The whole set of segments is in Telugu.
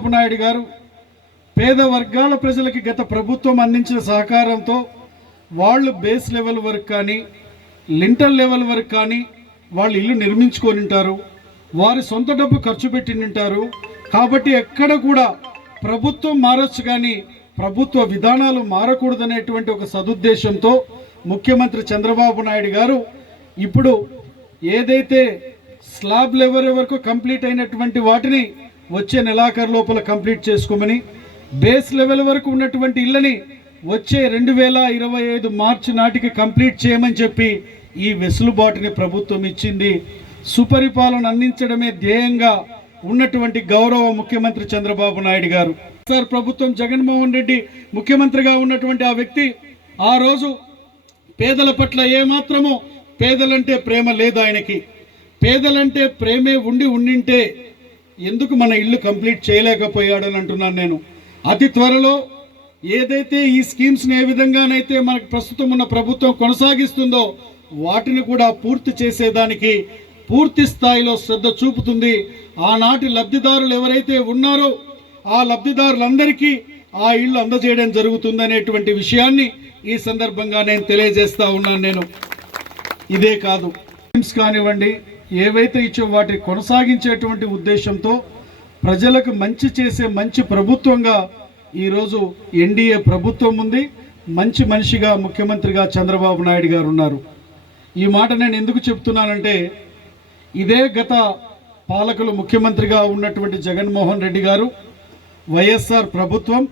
చంద్రబాబు నాయుడు గారు పేద వర్గాల ప్రజలకి గత ప్రభుత్వం అందించిన సహకారంతో వాళ్ళు బేస్ లెవెల్ వరకు కానీ లింటర్ లెవెల్ వరకు కానీ వాళ్ళు ఇల్లు నిర్మించుకొని ఉంటారు, వారి సొంత డబ్బు ఖర్చు పెట్టి ఉంటారు. కాబట్టి ఎక్కడ కూడా ప్రభుత్వం మారొచ్చు కానీ ప్రభుత్వ విధానాలు మారకూడదనేటువంటి ఒక సదుద్దేశంతో ముఖ్యమంత్రి చంద్రబాబు నాయుడు గారు ఇప్పుడు ఏదైతే స్లాబ్ లెవెల్ వరకు కంప్లీట్ అయినటువంటి వాటిని వచ్చే నెలాఖరు లోపల కంప్లీట్ చేసుకోమని, బేస్ లెవెల్ వరకు ఉన్నటువంటి ఇళ్ళని వచ్చే 2025 మార్చి నాటికి కంప్లీట్ చేయమని చెప్పి ఈ వెసులుబాటుని ప్రభుత్వం ఇచ్చింది. సుపరిపాలన అందించడమే ధ్యేయంగా ఉన్నటువంటి గౌరవ ముఖ్యమంత్రి చంద్రబాబు నాయుడు గారు సార్ ప్రభుత్వం జగన్మోహన్ రెడ్డి ముఖ్యమంత్రిగా ఉన్నటువంటి ఆ వ్యక్తి ఆ రోజు పేదల పట్ల ఏమాత్రమో పేదలంటే ప్రేమ లేదు ఆయనకి. పేదలంటే ప్రేమే ఉండింటే ఎందుకు మన ఇల్లు కంప్లీట్ చేయలేకపోయాడని అంటున్నాను నేను. అతి త్వరలో ఏదైతే ఈ స్కీమ్స్ని ఏ విధంగానైతే మనకు ప్రస్తుతం ఉన్న ప్రభుత్వం కొనసాగిస్తుందో వాటిని కూడా పూర్తి చేసేదానికి పూర్తి స్థాయిలో శ్రద్ధ చూపుతుంది. ఆనాటి లబ్ధిదారులు ఎవరైతే ఉన్నారో ఆ లబ్ధిదారులందరికీ ఆ ఇల్లు అందజేయడం జరుగుతుందనేటువంటి విషయాన్ని ఈ సందర్భంగా నేను తెలియజేస్తా ఉన్నాను. నేను ఇదే కాదు, స్కీమ్స్ కానివ్వండి ఏవైతే ఇచ్చో వాటిని కొనసాగించేటువంటి ఉద్దేశంతో ప్రజలకు మంచి చేసే మంచి ప్రభుత్వంగా ఈరోజు ఎన్డీఏ ప్రభుత్వం ఉంది. మంచి మనిషిగా ముఖ్యమంత్రిగా చంద్రబాబు నాయుడు గారు ఉన్నారు. ఈ మాట నేను ఎందుకు చెప్తున్నానంటే ఇదే గత పాలకులు ముఖ్యమంత్రిగా ఉన్నటువంటి జగన్మోహన్ రెడ్డి గారు వైఎస్ఆర్ ప్రభుత్వం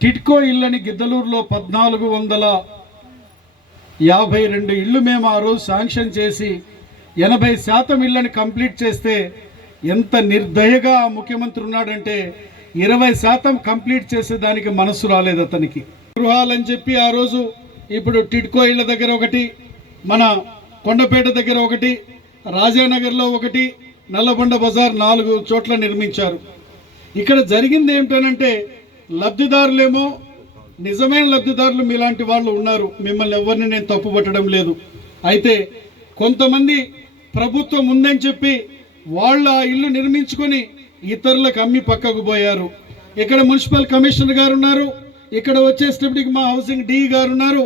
టిట్కో ఇళ్ళని గిద్దలూరులో 1452 ఇళ్ళు మేము ఆ రోజు శాంక్షన్ చేసి 80% ఇళ్ళని కంప్లీట్ చేస్తే ఎంత నిర్దయగా ముఖ్యమంత్రి ఉన్నాడంటే 20% కంప్లీట్ చేసేదానికి మనసు రాలేదు అతనికి. గృహాలని చెప్పి ఆ రోజు ఇప్పుడు టిట్కో ఇళ్ళ దగ్గర ఒకటి, మన కొండపేట దగ్గర ఒకటి, రాజానగర్లో ఒకటి, నల్లబండ బజార్ 4 చోట్ల నిర్మించారు. ఇక్కడ జరిగింది ఏమిటనంటే లబ్ధిదారులేమో నిజమైన లబ్ధిదారులు మీలాంటి వాళ్ళు ఉన్నారు, మిమ్మల్ని ఎవరిని నేను తప్పుపట్టడం లేదు. అయితే కొంతమంది ప్రభుత్వం ఉందని చెప్పి వాళ్ళు ఆ ఇల్లు నిర్మించుకొని ఇతరులకు అమ్మి పక్కకు పోయారు. ఇక్కడ మున్సిపల్ కమిషనర్ గారు ఉన్నారు, ఇక్కడ వచ్చేటప్పటికి మా హౌసింగ్ డి గారు ఉన్నారు,